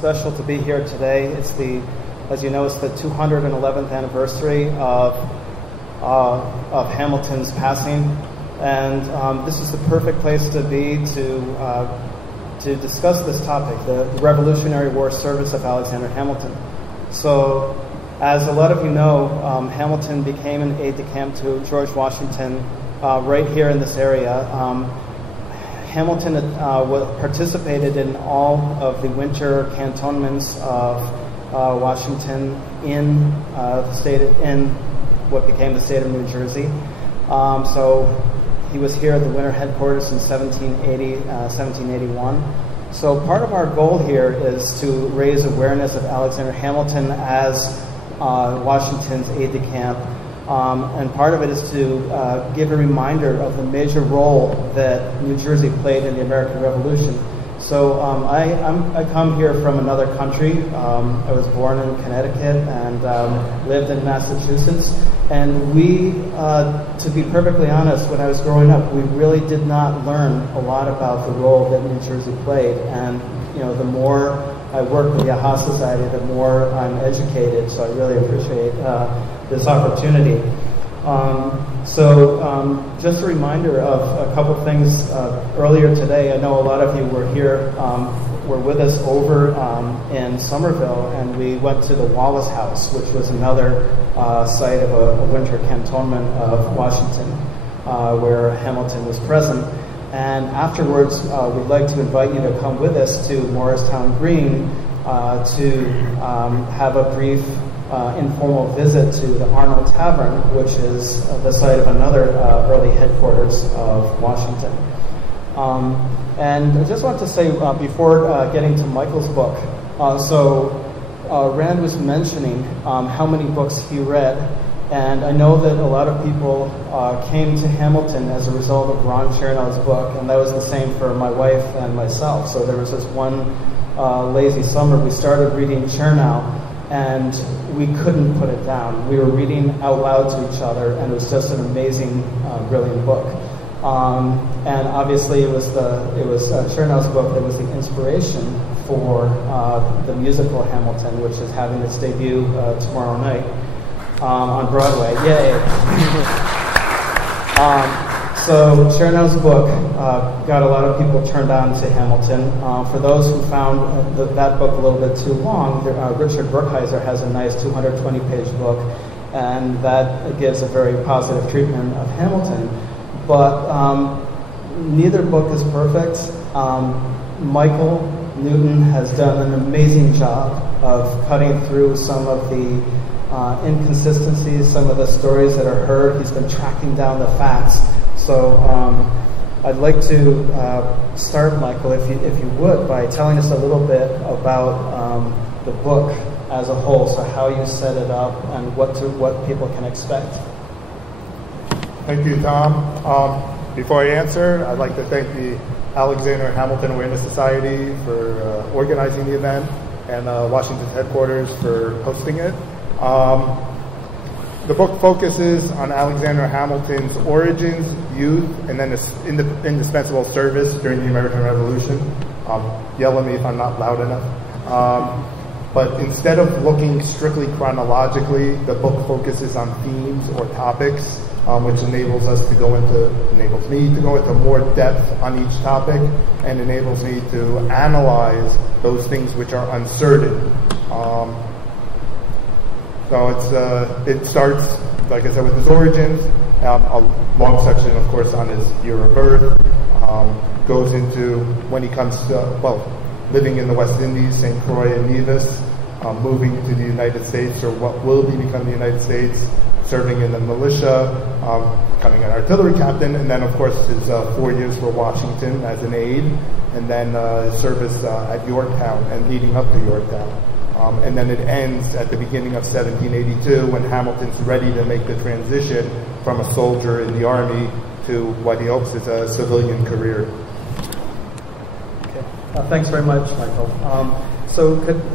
special to be here today. It's the, as you know, it's the 211th anniversary of Hamilton's passing, and this is the perfect place to be to discuss this topic, the Revolutionary War service of Alexander Hamilton. So, as a lot of you know, Hamilton became an aide-de-camp to George Washington right here in this area. Hamilton participated in all of the winter cantonments of Washington in what became the state of New Jersey. So he was here at the winter headquarters in 1781. So part of our goal here is to raise awareness of Alexander Hamilton as Washington's aide-de-camp. And part of it is to give a reminder of the major role that New Jersey played in the American Revolution. So I come here from another country. I was born in Connecticut and lived in Massachusetts. And we, to be perfectly honest, when I was growing up, we really did not learn a lot about the role that New Jersey played. And the more I work with the AHA Society, the more I'm educated. So I really appreciate this opportunity. Just a reminder of a couple of things earlier today. I know a lot of you were here, were with us over in Somerville, and we went to the Wallace House, which was another site of a winter cantonment of Washington, where Hamilton was present. And afterwards, we'd like to invite you to come with us to Morristown Green to have a brief informal visit to the Arnold Tavern, which is the site of another early headquarters of Washington. And I just want to say before getting to Michael's book, Rand was mentioning how many books he read, and I know that a lot of people came to Hamilton as a result of Ron Chernow's book, and that was the same for my wife and myself. So there was this one lazy summer we started reading Chernow, and we couldn't put it down. We were reading out loud to each other, and it was just an amazing, brilliant book. And obviously, it was Chernow's book that was the inspiration for the musical Hamilton, which is having its debut tomorrow night on Broadway. Yay! So Chernow's book got a lot of people turned on to Hamilton. For those who found that book a little bit too long, Richard Brookhiser has a nice 220-page book, and that gives a very positive treatment of Hamilton. But neither book is perfect. Michael Newton has done an amazing job of cutting through some of the inconsistencies, some of the stories that are heard. He's been tracking down the facts. So I'd like to start, Michael, if you would, by telling us a little bit about the book as a whole, so how you set it up and what people can expect. Thank you, Tom. Before I answer, I'd like to thank the Alexander Hamilton Awareness Society for organizing the event, and Washington's headquarters for hosting it. The book focuses on Alexander Hamilton's origins, youth, and then his indispensable service during the American Revolution. Yell at me if I'm not loud enough. But instead of looking strictly chronologically, the book focuses on themes or topics, which enables me to go into more depth on each topic, and enables me to analyze those things which are uncertain. So it starts, like I said, with his origins, a long section, of course, on his year of birth, goes into when he comes to, living in the West Indies, St. Croix and Nevis, moving to the United States, or what will become the United States, serving in the militia, becoming an artillery captain, and then, of course, his 4 years for Washington as an aide, and then his service at Yorktown and leading up to Yorktown. And then it ends at the beginning of 1782 when Hamilton's ready to make the transition from a soldier in the army to what he hopes is a civilian career. Okay. Thanks very much, Michael.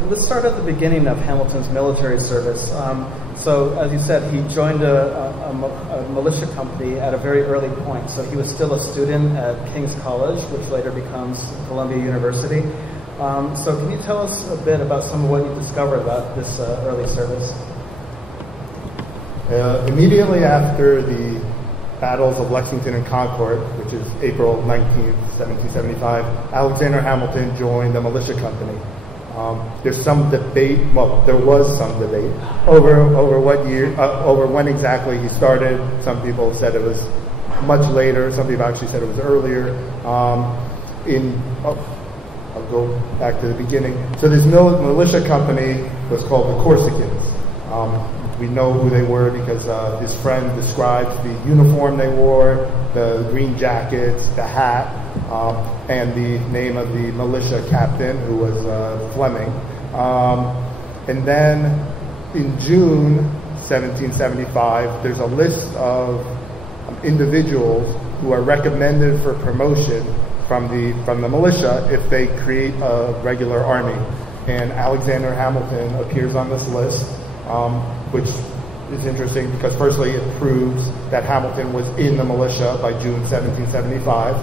Let's start at the beginning of Hamilton's military service. So, as you said, he joined a militia company at a very early point. So he was still a student at King's College, which later becomes Columbia University. So can you tell us a bit about some of what you discovered about this early service? Immediately after the battles of Lexington and Concord, which is April 19th, 1775, Alexander Hamilton joined the Militia Company. There's some debate, well, there was some debate over what year, over when exactly he started. Some people said it was much later. Some people actually said it was earlier. I'll go back to the beginning. So this militia company was called the Corsicans. We know who they were because his friend describes the uniform they wore, the green jackets, the hat, and the name of the militia captain, who was Fleming. And then in June 1775, there's a list of individuals who are recommended for promotion from the militia if they create a regular army. And Alexander Hamilton appears on this list, which is interesting because firstly it proves that Hamilton was in the militia by June 1775.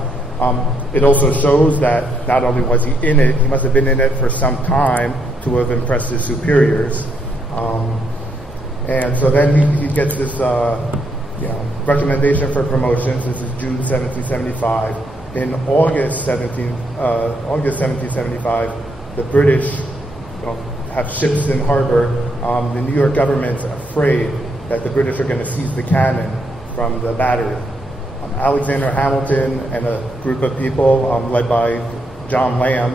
It also shows that not only was he in it, he must have been in it for some time to have impressed his superiors. And so then he gets this recommendation for promotions. This is June 1775. In August 1775, the British have ships in harbor. The New York government's afraid that the British are going to seize the cannon from the battery. Alexander Hamilton and a group of people led by John Lamb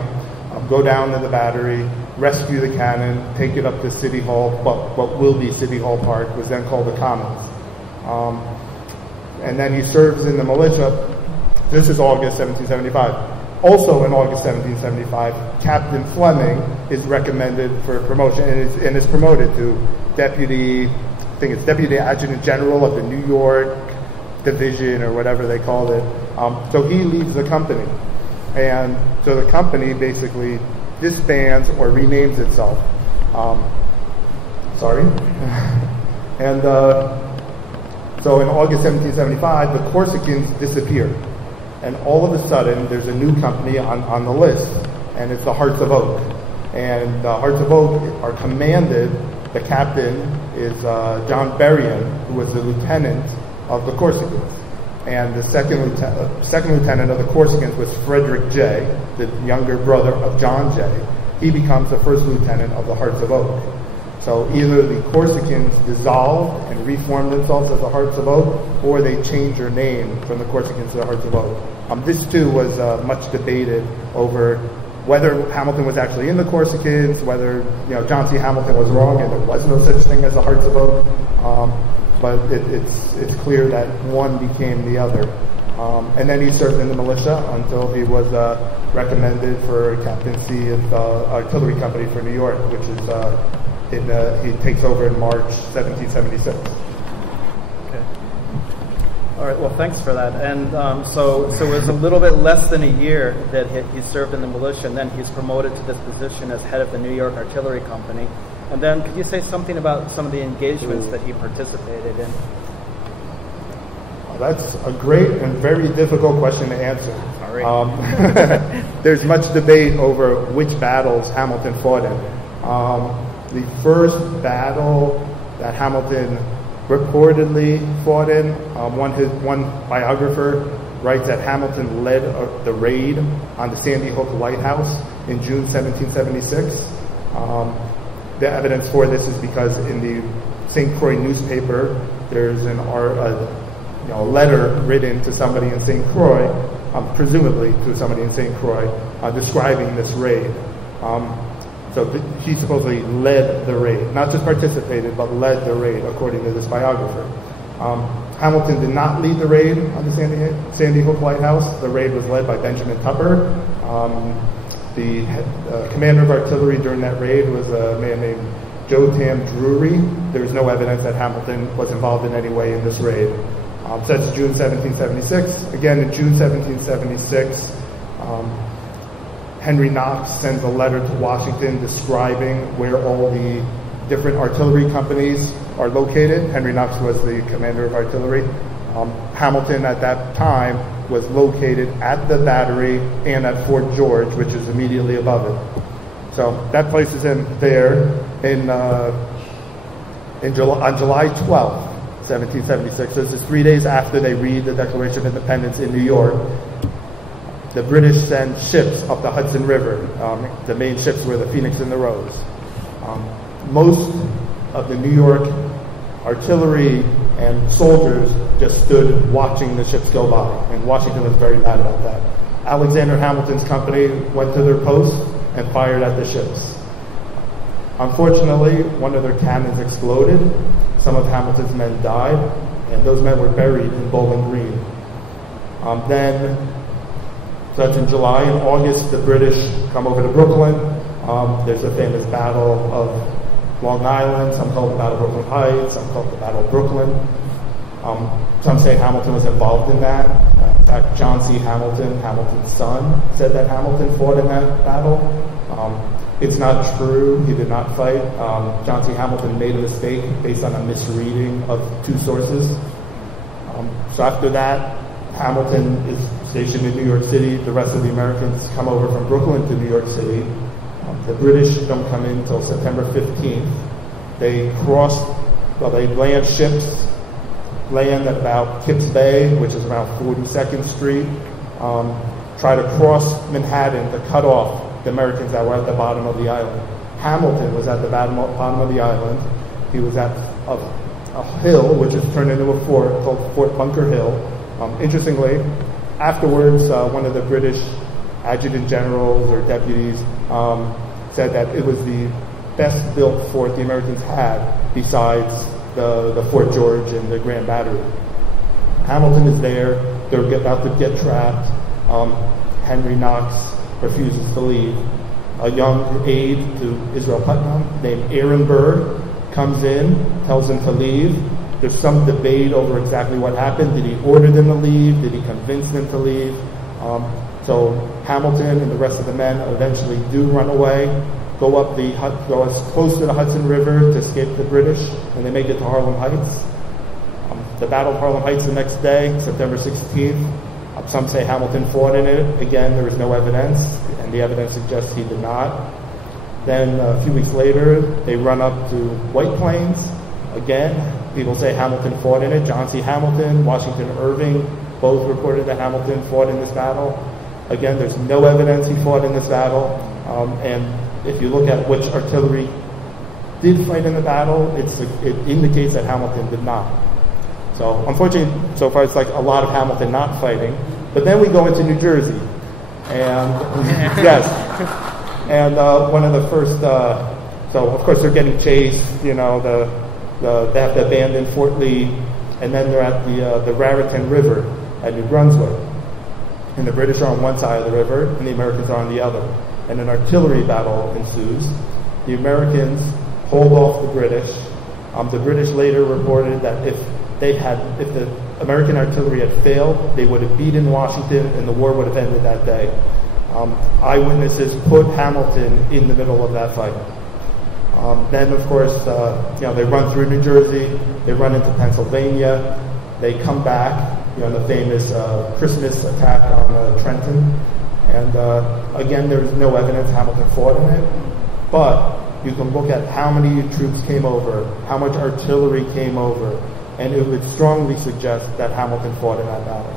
go down to the battery, rescue the cannon, take it up to City Hall, what will be City Hall Park, was then called the Commons. And then he serves in the militia. This is August 1775. Also in August 1775, Captain Fleming is recommended for promotion and is promoted to Deputy Adjutant General of the New York Division or whatever they called it. So he leaves the company. And so the company basically disbands or renames itself. And so in August 1775, the Corsicans disappear. And all of a sudden, there's a new company on the list, and it's the Hearts of Oak. And the Hearts of Oak are commanded, the captain is John Berrien, who was the lieutenant of the Corsicans. And the second lieutenant of the Corsicans was Frederick J., the younger brother of John J. He becomes the first lieutenant of the Hearts of Oak. So either the Corsicans dissolved and reformed themselves as the Hearts of Oak, or they changed their name from the Corsicans to the Hearts of Oak. This too was much debated over whether Hamilton was actually in the Corsicans, whether John C. Hamilton was wrong and there was no such thing as the Hearts of Oak. But it's clear that one became the other. And then he served in the militia until he was recommended for captaincy of the artillery company for New York, which is he takes over in March 1776. Okay. All right. Well, thanks for that. And so it was a little bit less than a year that he served in the militia, and then he's promoted to this position as head of the New York Artillery Company. And then could you say something about some of the engagements that he participated in? Well, that's a great and very difficult question to answer. Sorry. There's much debate over which battles Hamilton fought in. The first battle that Hamilton reportedly fought in, one biographer writes that Hamilton led the raid on the Sandy Hook Lighthouse in June 1776. The evidence for this is because in the St. Croix newspaper, there's a letter written to somebody in St. Croix, presumably to somebody in St. Croix, describing this raid. So he supposedly led the raid, not just participated, but led the raid, according to this biographer. Hamilton did not lead the raid on the Sandy Hook Lighthouse. The raid was led by Benjamin Tupper. The commander of artillery during that raid was a man named Jotham Drury. There was no evidence that Hamilton was involved in any way in this raid. So that's June 1776. Again, in June 1776, Henry Knox sends a letter to Washington describing where all the different artillery companies are located. Henry Knox was the commander of artillery. Hamilton at that time was located at the battery and at Fort George, which is immediately above it. So that places him there on July 12th, 1776. This is 3 days after they read the Declaration of Independence in New York. The British send ships up the Hudson River. The main ships were the Phoenix and the Rose. Most of the New York artillery and soldiers just stood watching the ships go by, and Washington was very mad about that. Alexander Hamilton's company went to their posts and fired at the ships. Unfortunately, one of their cannons exploded. Some of Hamilton's men died, and those men were buried in Bowling Green. So that's in July. In August, the British come over to Brooklyn. There's a famous battle of Long Island. Some call it the Battle of Brooklyn Heights. Some call it the Battle of Brooklyn. Some say Hamilton was involved in that. In fact, John C. Hamilton, Hamilton's son, said that Hamilton fought in that battle. It's not true. He did not fight. John C. Hamilton made a mistake based on a misreading of two sources. So after that, Hamilton is stationed in New York City. The rest of the Americans come over from Brooklyn to New York City. The British don't come in until September 15th. They land ships, land at about Kips Bay, which is around 42nd Street, try to cross Manhattan to cut off the Americans that were at the bottom of the island. Hamilton was at the bottom of the island. He was at a hill, which is turned into a fort called Fort Bunker Hill. Interestingly, afterwards, one of the British adjutant generals or deputies said that it was the best built fort the Americans had besides the Fort George and the Grand Battery. Hamilton is there. They're about to get trapped. Henry Knox refuses to leave. A young aide to Israel Putnam named Aaron Burr comes in, tells him to leave. There's some debate over exactly what happened. Did he order them to leave? Did he convince them to leave? So Hamilton and the rest of the men eventually do run away, go as close to the Hudson River to escape the British, and they make it to Harlem Heights. The Battle of Harlem Heights the next day, September 16th. Some say Hamilton fought in it. Again, there is no evidence, and the evidence suggests he did not. Then a few weeks later, they run up to White Plains. Again, people say Hamilton fought in it. John C. Hamilton, Washington Irving, both reported that Hamilton fought in this battle. Again, there's no evidence he fought in this battle. And if you look at which artillery did fight in the battle, it indicates that Hamilton did not. So unfortunately, so far it's like a lot of Hamilton not fighting. But then we go into New Jersey. And yes. And one of the first, so of course they're getting chased, they have to abandon Fort Lee, and then they're at the Raritan River at New Brunswick. And the British are on one side of the river, and the Americans are on the other. And an artillery battle ensues. The Americans hold off the British. The British later reported that if the American artillery had failed, they would have beaten Washington, and the war would have ended that day. Eyewitnesses put Hamilton in the middle of that fight. Then, of course, they run through New Jersey, they run into Pennsylvania, they come back, the famous Christmas attack on Trenton. And again, there is no evidence Hamilton fought in it, but you can look at how many troops came over, how much artillery came over, and it would strongly suggest that Hamilton fought in that battle.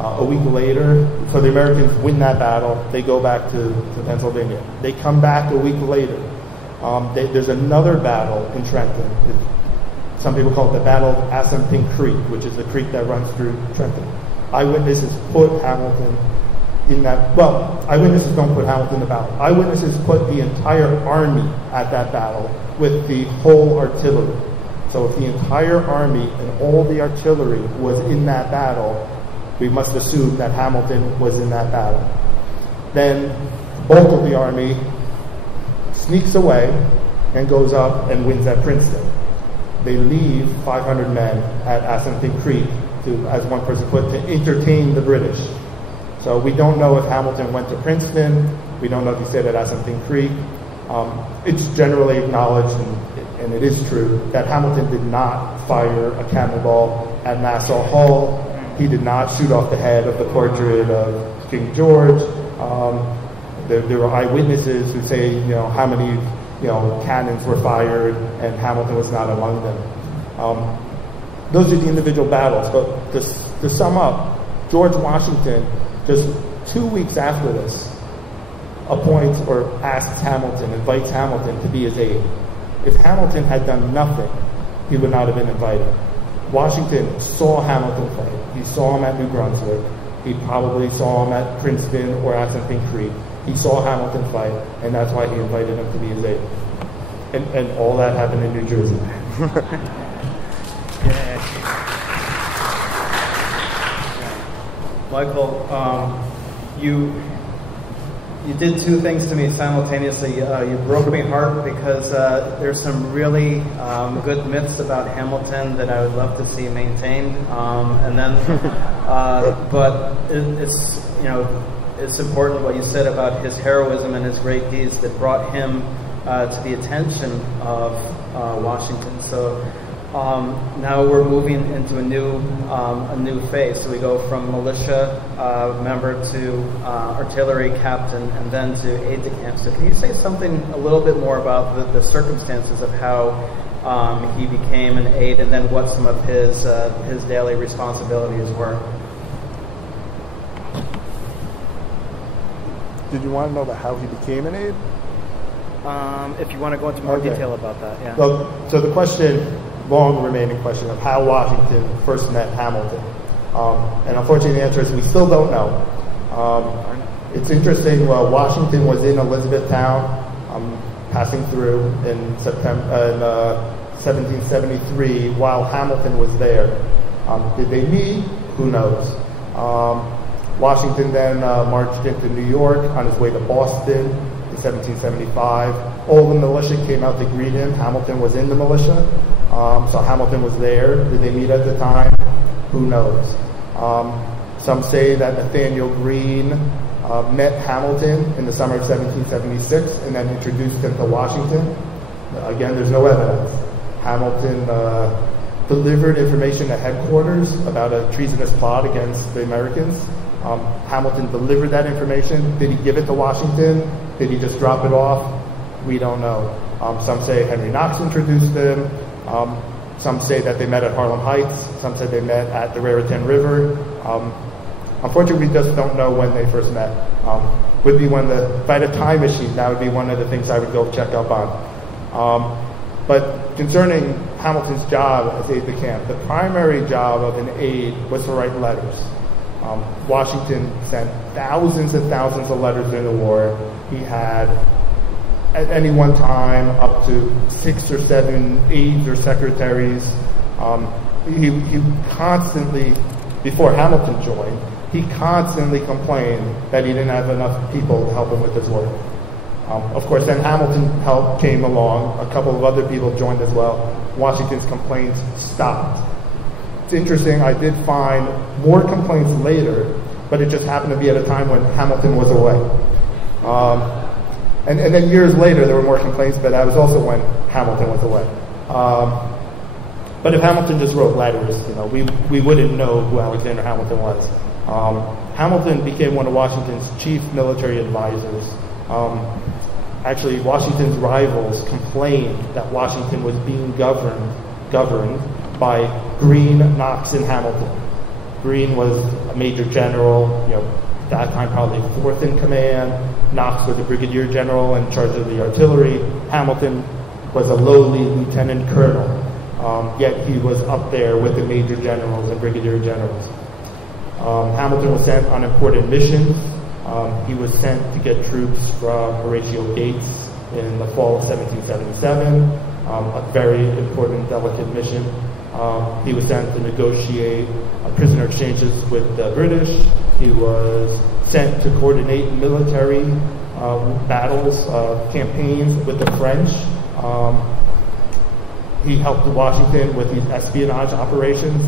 A week later, so the Americans win that battle, they go back to Pennsylvania. They come back a week later. There's another battle in Trenton. Some people call it the Battle of Assunpink Creek, which is the creek that runs through Trenton. Eyewitnesses put Hamilton in that, eyewitnesses don't put Hamilton in the battle. Eyewitnesses put the entire army at that battle with the whole artillery. So if the entire army and all the artillery was in that battle, we must assume that Hamilton was in that battle. Then the bulk of the army sneaks away and goes up and wins at Princeton. They leave 500 men at Assunpink Creek to, as one person put, to entertain the British. So we don't know if Hamilton went to Princeton. We don't know if he stayed at Assunpink Creek. It's generally acknowledged, and it is true, that Hamilton did not fire a cannonball at Nassau Hall. he did not shoot off the head of the portrait of King George. There were eyewitnesses who say, how many, cannons were fired, and Hamilton was not among them. Those are the individual battles, but to sum up, George Washington, just 2 weeks after this, appoints or asks Hamilton, invites Hamilton to be his aide. If Hamilton had done nothing, he would not have been invited. Washington saw Hamilton fight. He saw him at New Brunswick. He probably saw him at Princeton or Assunpink Creek. He saw Hamilton fight, and that's why he invited him to be his aide. And all that happened in New Jersey. Michael, you did two things to me simultaneously. You broke my heart because there's some really good myths about Hamilton that I would love to see maintained. And then, but it's important what you said about his heroism and his great deeds that brought him to the attention of Washington. So now we're moving into a new phase. So we go from militia member to artillery captain, and then to aide-de-camp. So can you say something a little bit more about the circumstances of how he became an aide, and then what some of his daily responsibilities were? Did you want to know about how he became an aide? If you want to go into more detail about that, yeah. Well, so the long remaining question of how Washington first met Hamilton. And unfortunately the answer is we still don't know. It's interesting, Washington was in Elizabethtown, passing through in September 1773 while Hamilton was there. Did they meet? Who knows? Washington then marched into New York on his way to Boston in 1775. All the militia came out to greet him. Hamilton was in the militia, so Hamilton was there. Did they meet at the time? Who knows? Some say that Nathaniel Greene met Hamilton in the summer of 1776 and then introduced him to Washington. Again, there's no evidence. Hamilton delivered information to headquarters about a treasonous plot against the Americans. Hamilton delivered that information. Did he give it to Washington? Did he just drop it off? We don't know. Some say Henry Knox introduced him. Some say that they met at Harlem Heights. Some said they met at the Raritan River. Unfortunately, we just don't know when they first met. Would be when if I had a time machine, that would be one of the things I would go check up on. But concerning Hamilton's job as aide-de-camp, the primary job of an aide was to write letters. Washington sent thousands and thousands of letters during the war. He had, at any one time, up to 6 or 7 aides or secretaries. He constantly, before Hamilton joined, he constantly complained that he didn't have enough people to help him with his work. Of course, then Hamilton came along. A couple of other people joined as well. Washington's complaints stopped. It's interesting, I did find more complaints later, but it just happened to be at a time when Hamilton was away. And then years later, there were more complaints, but that was also when Hamilton was away. But if Hamilton just wrote letters, we wouldn't know who Alexander Hamilton was. Hamilton became one of Washington's chief military advisors. Actually, Washington's rivals complained that Washington was being governed by Greene, Knox, and Hamilton. Greene was a major general, at that time probably 4th in command. Knox was a brigadier general in charge of the artillery. Hamilton was a lowly lieutenant colonel, yet he was up there with the major generals and brigadier generals. Hamilton was sent on important missions. He was sent to get troops from Horatio Gates in the fall of 1777, a very important, delicate mission. He was sent to negotiate prisoner exchanges with the British. He was sent to coordinate military battles, campaigns with the French. He helped Washington with these espionage operations.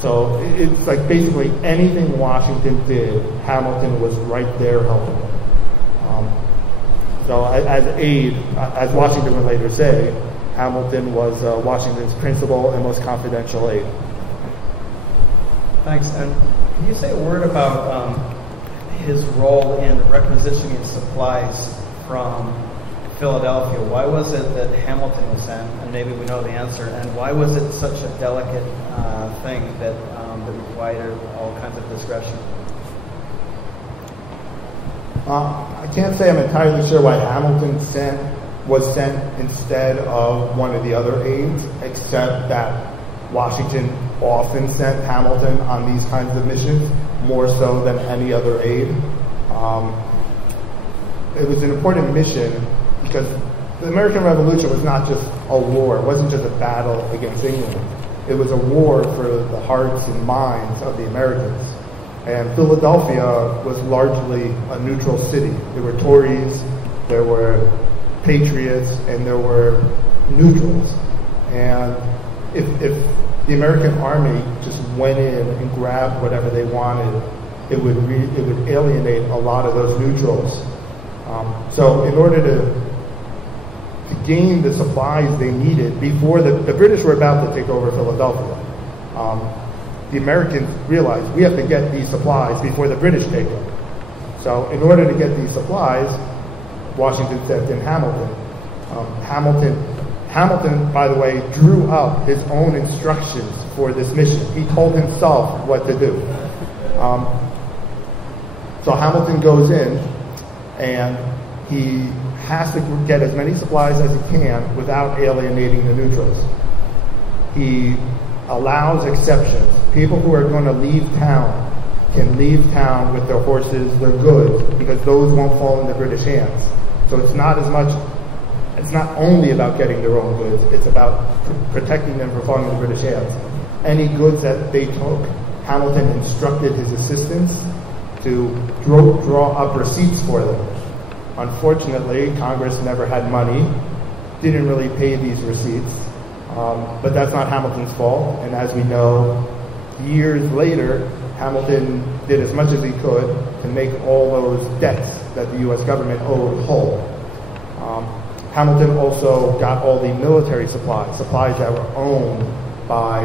So it's like basically anything Washington did, Hamilton was right there helping him. So as aide, as Washington would later say, Hamilton was Washington's principal and most confidential aide. Thanks. And can you say a word about his role in requisitioning supplies from Philadelphia? Why was it that Hamilton was sent? And maybe we know the answer. And why was it such a delicate thing that required all kinds of discretion? I can't say I'm entirely sure why Hamilton was sent instead of one of the other aides, except that Washington often sent Hamilton on these kinds of missions, more so than any other aide. It was an important mission because the American Revolution was not just a war. It wasn't just a battle against England. It was a war for the hearts and minds of the Americans. And Philadelphia was largely a neutral city. There were Tories, there were patriots, and there were neutrals. And if the American army just went in and grabbed whatever they wanted, it would alienate a lot of those neutrals. So in order to gain the supplies they needed before the British were about to take over Philadelphia, the Americans realized we have to get these supplies before the British take them. So in order to get these supplies, Washington sent in Hamilton. Hamilton, by the way, drew up his own instructions for this mission. He told himself what to do. So Hamilton goes in, and he has to get as many supplies as he can without alienating the neutrals. He allows exceptions. People who are going to leave town can leave town with their horses, their goods, because those won't fall into British hands. So it's not only about getting their own goods, it's about protecting them from falling into British hands. Any goods that they took, Hamilton instructed his assistants to draw up receipts for them. Unfortunately, Congress never had money, didn't really pay these receipts, but that's not Hamilton's fault. And as we know, years later, Hamilton did as much as he could to make all those debts that the U.S. government owed whole. Hamilton also got all the military supplies that were owned by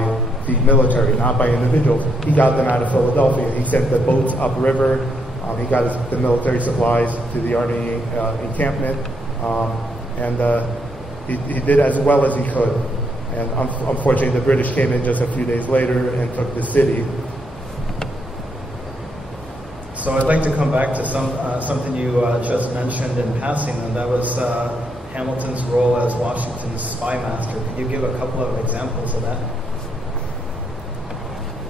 the military, not by individuals. He got them out of Philadelphia. He sent the boats upriver. He got the military supplies to the Army encampment, and he did as well as he could. And unfortunately, the British came in just a few days later and took the city. So I'd like to come back to something you just mentioned in passing, and that was Hamilton's role as Washington's spymaster. Could you give a couple of examples of that?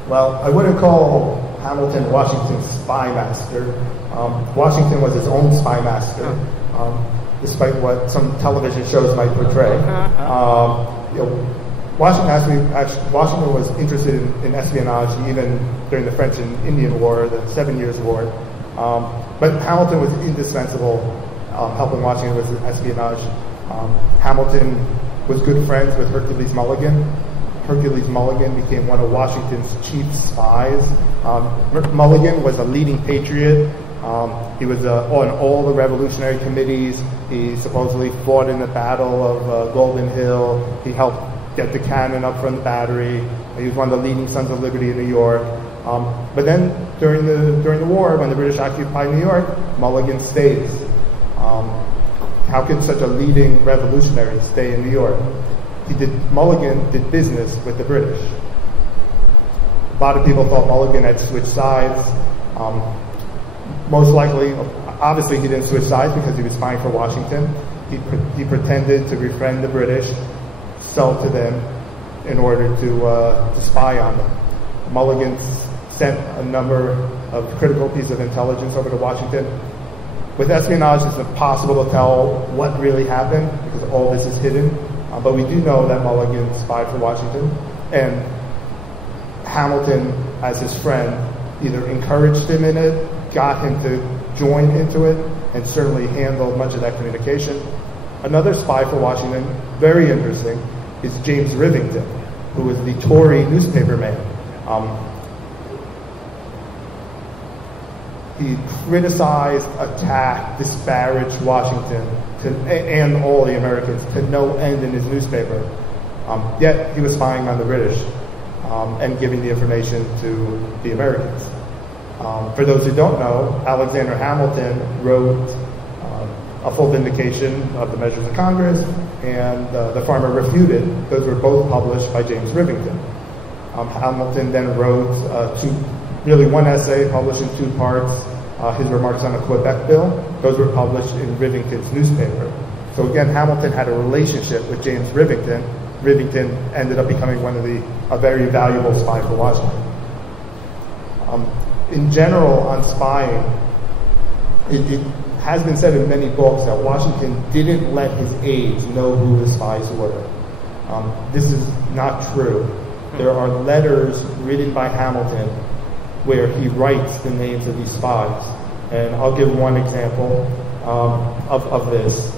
Well, I wouldn't call Hamilton Washington's spymaster. Washington was his own spymaster, despite what some television shows might portray. Washington was interested in espionage even during the French and Indian War, the 7 Years' War. But Hamilton was indispensable helping Washington with espionage. Hamilton was good friends with Hercules Mulligan. Hercules Mulligan became one of Washington's chief spies. Mulligan was a leading patriot. He was on all the revolutionary committees. He supposedly fought in the Battle of Golden Hill. He helped get the cannon up from the battery. He was one of the leading Sons of Liberty in New York. But then during the war, when the British occupied New York, Mulligan stays. How could such a leading revolutionary stay in New York? Mulligan did business with the British. A lot of people thought Mulligan had switched sides. Most likely, obviously he didn't switch sides because he was spying for Washington. He pretended to befriend the British, sell to them in order to spy on them. Mulligan sent a number of critical pieces of intelligence over to Washington. With espionage, it's impossible to tell what really happened because all this is hidden. But we do know that Mulligan spied for Washington, and Hamilton, as his friend, either encouraged him in it, got him to join into it, and certainly handled much of that communication. Another spy for Washington, very interesting, is James Rivington, who was the Tory newspaperman. He criticized, attacked, disparaged Washington and all the Americans to no end in his newspaper. Yet he was spying on the British. and giving the information to the Americans. For those who don't know, Alexander Hamilton wrote a full vindication of the measures of Congress and The Farmer Refuted. Those were both published by James Rivington. Hamilton then wrote one essay published in 2 parts, his remarks on the Quebec Bill. Those were published in Rivington's newspaper. So again, Hamilton had a relationship with James Rivington. Rivington ended up becoming a very valuable spy for Washington. In general, on spying, it has been said in many books that Washington didn't let his aides know who the spies were. This is not true. There are letters written by Hamilton where he writes the names of these spies. And I'll give one example of this.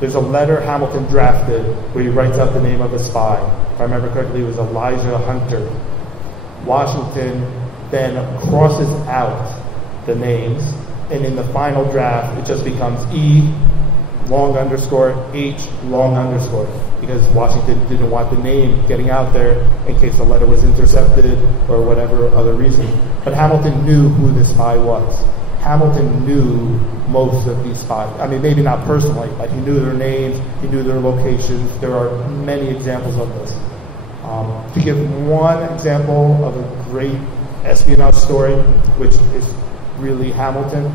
There's a letter Hamilton drafted where he writes out the name of a spy. If I remember correctly, it was Elijah Hunter. Washington then crosses out the names, and in the final draft, it just becomes E, long underscore, H, long underscore, because Washington didn't want the name getting out there in case the letter was intercepted or whatever other reason. But Hamilton knew who the spy was. Hamilton knew most of these spies. I mean, maybe not personally, but he knew their names, he knew their locations. There are many examples of this. To give one example of a great espionage story, which is really Hamilton,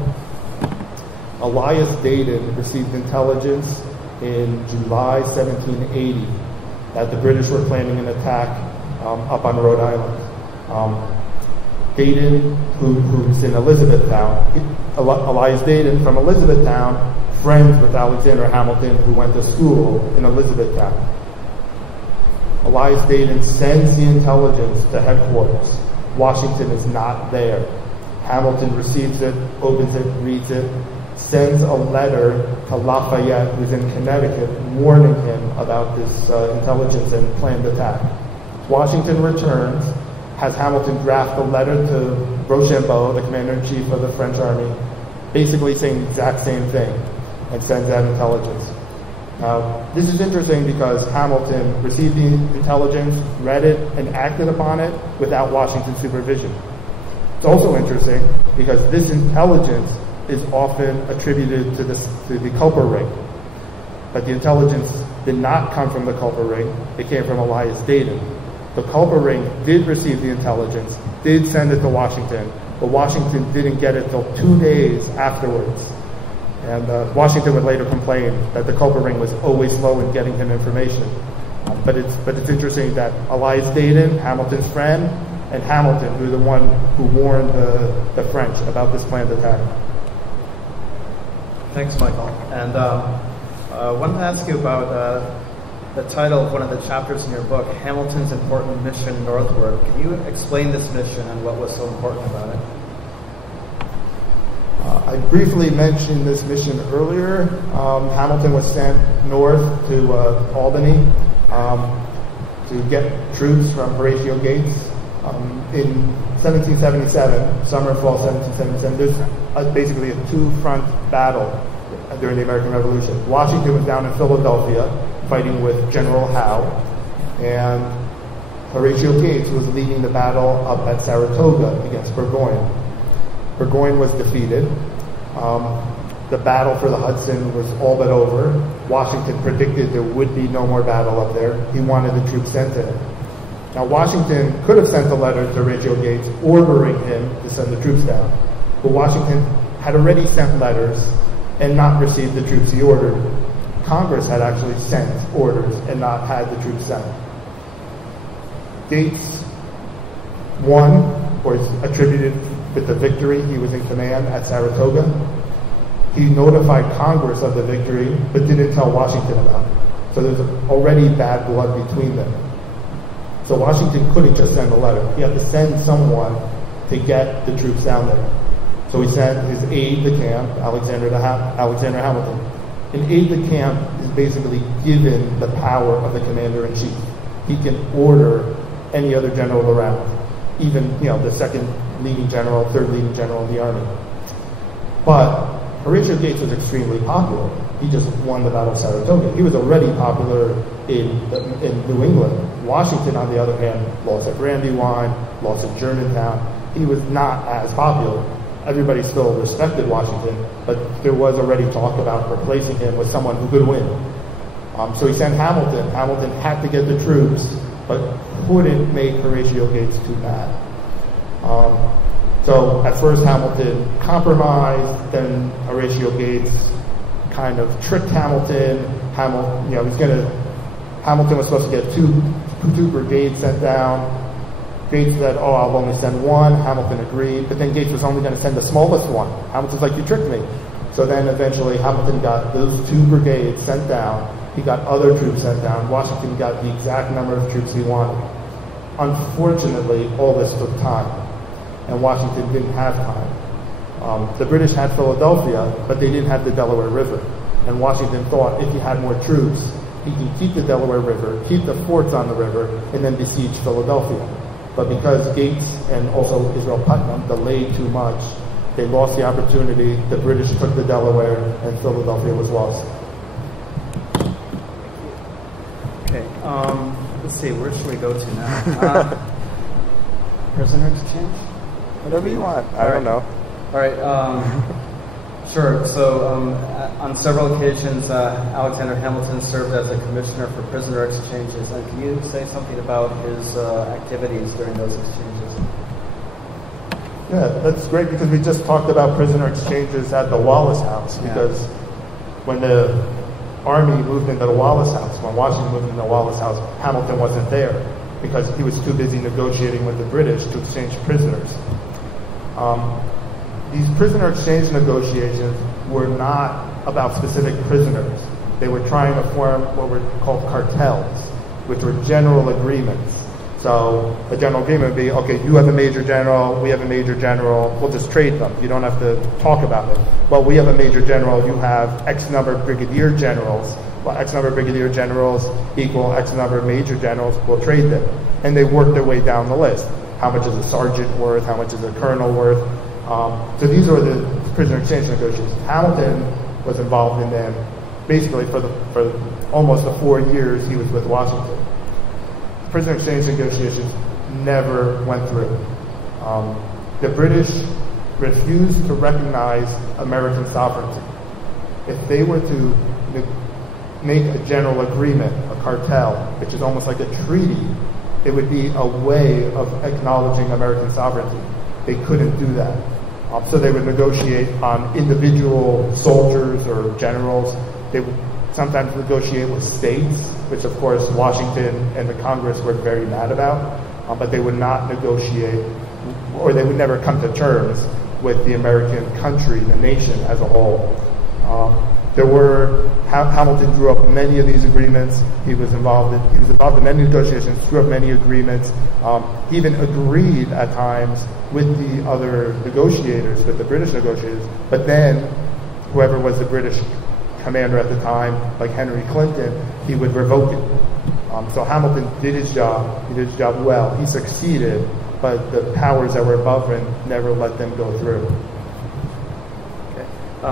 Elias Dayton received intelligence in July 1780 that the British were planning an attack up on Rhode Island. Dayton, who's in Elizabethtown, Elias Dayton from Elizabethtown, friends with Alexander Hamilton, who went to school in Elizabethtown. Elias Dayton sends the intelligence to headquarters. Washington is not there. Hamilton receives it, opens it, reads it, sends a letter to Lafayette, who's in Connecticut, warning him about this intelligence and planned attack. Washington returns, has Hamilton draft a letter to Rochambeau, the commander-in-chief of the French army, basically saying the exact same thing, and sends that intelligence. Now, this is interesting because Hamilton received the intelligence, read it, and acted upon it without Washington's supervision. It's also interesting because this intelligence is often attributed to the Culper ring. But the intelligence did not come from the Culper ring, it came from Elias Dayton. The Culper ring did receive the intelligence, did send it to Washington, but Washington didn't get it till 2 days afterwards. And Washington would later complain that the Culper ring was always slow in getting him information. But it's interesting that Elias Dayton, Hamilton's friend, and Hamilton, who are the one who warned the French about this planned attack. Thanks, Michael. And I wanted to ask you about the title of one of the chapters in your book, Hamilton's Important Mission Northward. Can you explain this mission and what was so important about it? I briefly mentioned this mission earlier. Hamilton was sent north to Albany to get troops from Horatio Gates. In 1777, summer and fall 1777, there's basically a 2-front battle during the American Revolution. Washington was down in Philadelphia fighting with General Howe, and Horatio Gates was leading the battle up at Saratoga against Burgoyne. Burgoyne was defeated. The battle for the Hudson was all but over. Washington predicted there would be no more battle up there. He wanted the troops sent to him. Now, Washington could have sent a letter to Horatio Gates ordering him to send the troops down, but Washington had already sent letters and not received the troops he ordered. Congress had actually sent orders and not had the troops sent. Gates won, or is attributed with the victory. He was in command at Saratoga. He notified Congress of the victory, but didn't tell Washington about it. So there's already bad blood between them. So Washington couldn't just send a letter. He had to send someone to get the troops down there. So he sent his aide-de-camp, Alexander Hamilton. An aide-de-camp is basically given the power of the commander-in-chief. He can order any other general around, even the second leading general, third leading general of the army. But Horatio Gates was extremely popular. He just won the Battle of Saratoga. He was already popular in New England. Washington, on the other hand, lost at Brandywine, lost at Germantown. He was not as popular. Everybody still respected Washington, but there was already talk about replacing him with someone who could win. So he sent Hamilton. Hamilton had to get the troops, but couldn't make Horatio Gates too mad. So at first Hamilton compromised, then Horatio Gates kind of tricked Hamilton. Hamilton was supposed to get two brigades sent down. Gates said, "Oh, I'll only send one." Hamilton agreed, but then Gates was only going to send the smallest one. Hamilton's like, "You tricked me." So then eventually Hamilton got those 2 brigades sent down. He got other troops sent down. Washington got the exact number of troops he wanted. Unfortunately, all this took time, and Washington didn't have time. The British had Philadelphia, but they didn't have the Delaware River. And Washington thought if he had more troops, he could keep the Delaware River, keep the forts on the river, and then besiege Philadelphia. But because Gates and also Israel Putnam delayed too much, they lost the opportunity. The British took the Delaware, and Philadelphia was lost. Okay, let's see, where should we go to now? Prisoner exchange? Whatever you want. I don't know. All right, sure. So on several occasions, Alexander Hamilton served as a commissioner for prisoner exchanges. And can you say something about his activities during those exchanges? Yeah, that's great because we just talked about prisoner exchanges at the Wallace House because when the Army moved into the Wallace House, when Washington moved into the Wallace House, Hamilton wasn't there because he was too busy negotiating with the British to exchange prisoners. These prisoner exchange negotiations were not about specific prisoners. They were trying to form what were called cartels, which were general agreements. So a general agreement would be, okay, you have a major general, we have a major general, we'll just trade them. You don't have to talk about it. Well, we have a major general, you have X number of brigadier generals. Well, X number of brigadier generals equal X number of major generals, we'll trade them. And they work their way down the list. How much is a sergeant worth? How much is a colonel worth? So these were the prisoner exchange negotiations. Hamilton was involved in them basically for almost the 4 years he was with Washington. Prisoner exchange negotiations never went through. The British refused to recognize American sovereignty. If they were to make a general agreement, a cartel, which is almost like a treaty, it would be a way of acknowledging American sovereignty. They couldn't do that. So they would negotiate on individual soldiers or generals. They would sometimes negotiate with states, which of course Washington and the Congress were very mad about, but they would not negotiate, or they would never come to terms with the American country, the nation as a whole. Hamilton drew up many of these agreements. He was involved in many negotiations, drew up many agreements. He even agreed at times with the other negotiators, with the British negotiators, but then whoever was the British commander at the time, like Henry Clinton, he would revoke it. So Hamilton did his job. He did his job well. He succeeded, but the powers that were above him never let them go through.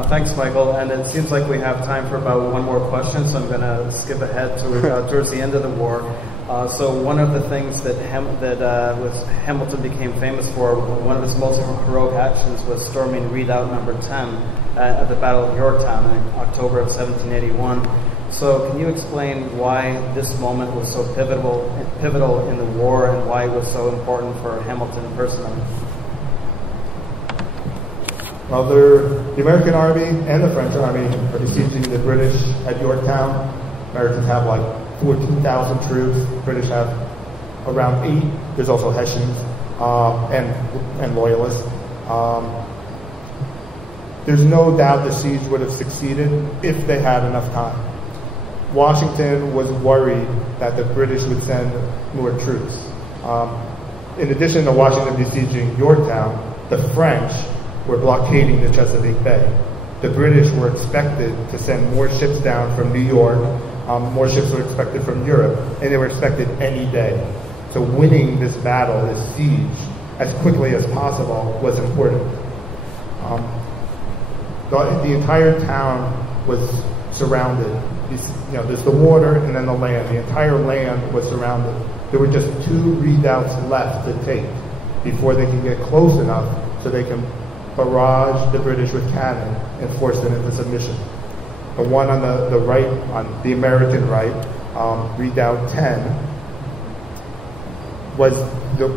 Thanks, Michael. And it seems like we have time for about one more question, so I'm going to skip ahead to towards the end of the war. So one of the things that Hamilton became famous for, one of his most heroic actions was storming Redoubt Number 10 at the Battle of Yorktown in October of 1781. So can you explain why this moment was so pivotal in the war and why it was so important for Hamilton personally? Well, the American Army and the French Army are besieging the British at Yorktown. Americans have like 14,000 troops. British have around 8. There's also Hessians and Loyalists. There's no doubt the siege would have succeeded if they had enough time. Washington was worried that the British would send more troops. In addition to Washington besieging Yorktown, the French were blockading the Chesapeake Bay. The British were expected to send more ships down from New York. More ships were expected from Europe, and they were expected any day. So winning this battle, this siege, as quickly as possible was important. The entire town was surrounded. There's the water and then the land. The entire land was surrounded. There were just 2 redoubts left to take before they can get close enough so they can barrage the British with cannon and force them into submission. The one on the right, on the American right, Redoubt 10, was the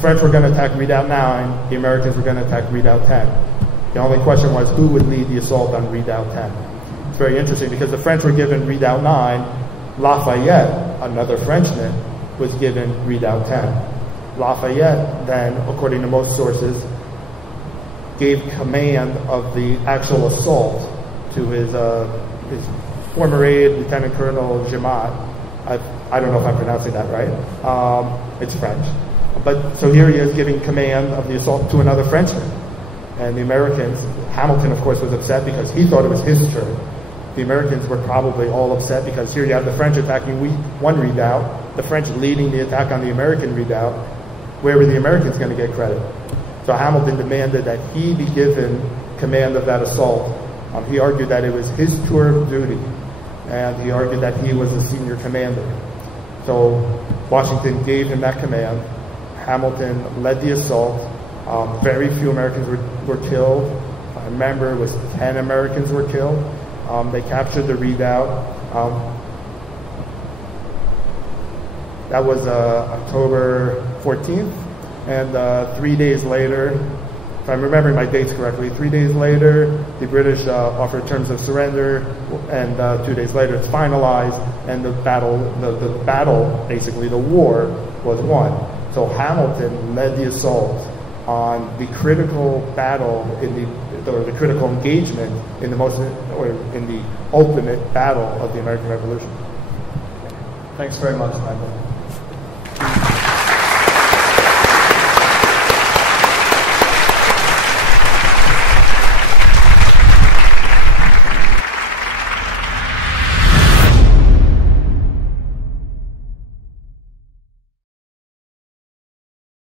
French were going to attack Redoubt 9, the Americans were going to attack Redoubt 10. The only question was who would lead the assault on Redoubt 10. It's very interesting because the French were given Redoubt 9, Lafayette, another Frenchman, was given Redoubt 10. Lafayette then, according to most sources, gave command of the actual assault to his former aide, Lieutenant Colonel Gimat. I don't know if I'm pronouncing that right. It's French. But so here he is giving command of the assault to another Frenchman. And the Americans, Hamilton of course was upset because he thought it was his turn. The Americans were probably all upset because here you have the French attacking one redoubt, the French leading the attack on the American redoubt. Where were the Americans going to get credit? So Hamilton demanded that he be given command of that assault. He argued that it was his tour of duty, and he argued that he was the senior commander. So Washington gave him that command. Hamilton led the assault. Very few Americans were killed. If I remember, it was 10 Americans were killed. They captured the redoubt. That was October 14th. And 3 days later, if I'm remembering my dates correctly, 3 days later, the British offered terms of surrender, and 2 days later it's finalized, and the battle, basically the war, was won. So Hamilton led the assault on the critical battle or the critical engagement in the ultimate battle of the American Revolution. Thanks very much, Michael.